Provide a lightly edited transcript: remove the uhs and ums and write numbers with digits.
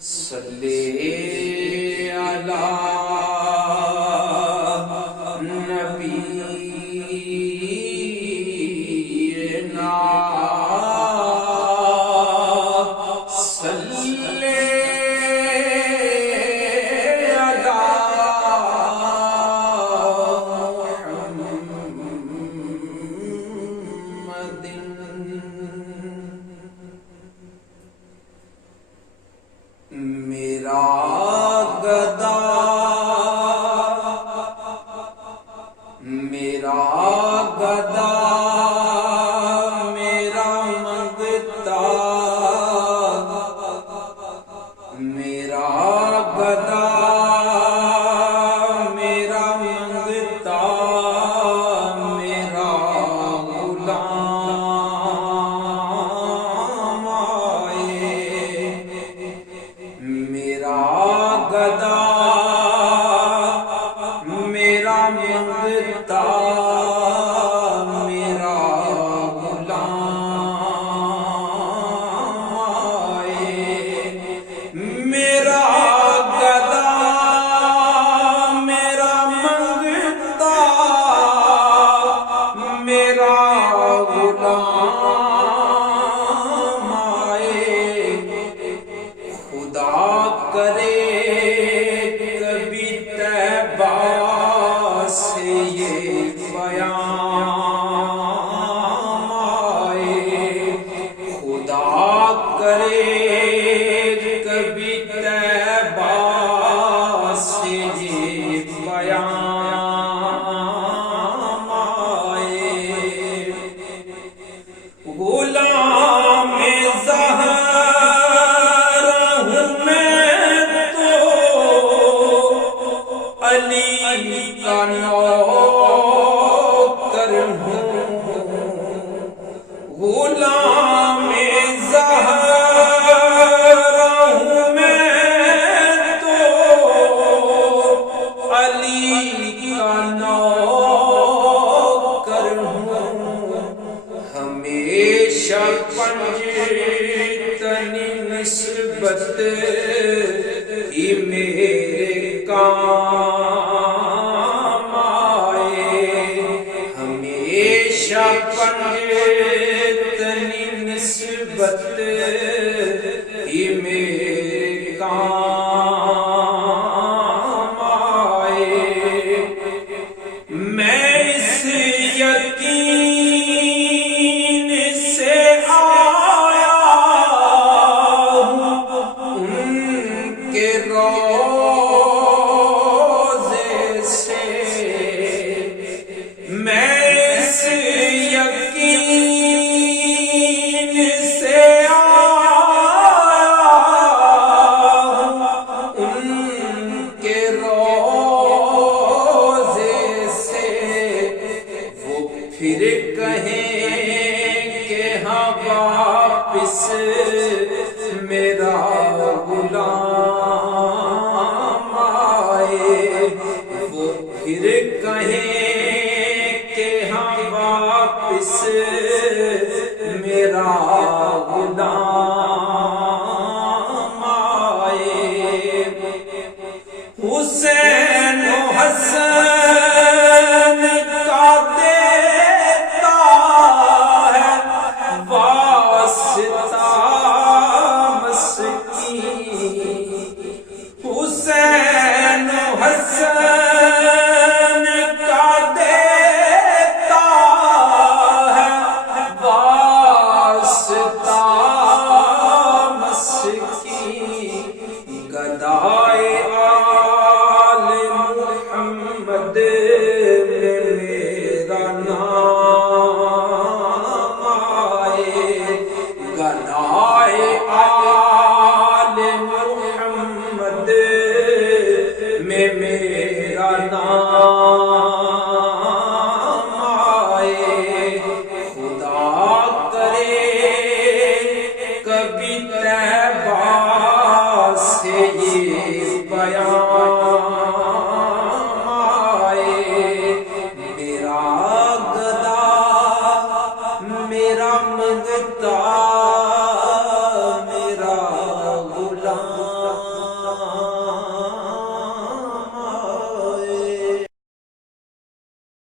صلی علی نبینا صلی میرا گدا میرا گدا میرا منگتا میرا گدا میرا منگتا میرا غلام آئے میرا گدا میرا منگتا میرا غلام آئے میرا گدا میرا منگتا میرا غلام آئے خدا کرے کبھی طیبہ سے یہ پیام آئے خدا کرے کبھی طیبہ سے یہ پیام آئے غلام علی کا نوکر ہوں غلام زہرا ہوں میں تو علی کا نوکر ہوں ہمیشہ پنجتنی نسبت ہی میرے کام آئے ہمیشہ پنجتنی نسبت ہی میرے کام آئے میں اس یقین سے آیا ہوں ان کے میں اس یقین سے آیا ہوں ان کے روضے سے وہ پھر کہیں کہ ہاں واپس میرا غلام آئے وہ پھر کہیں کہ ہاں واپس میرا غلام آئے حسین و حسن کا دیتا ہے واسطہ مسکین حسین و حسن کا دیتا ہے واسطہ مسکین گدائے آل محمد میں میرا نام آئے گدائے آل محمد میں میرا نام آئے خدا کرے کبھی طیبہ سے یہ پیام آئے میرا گدا میرا منگتا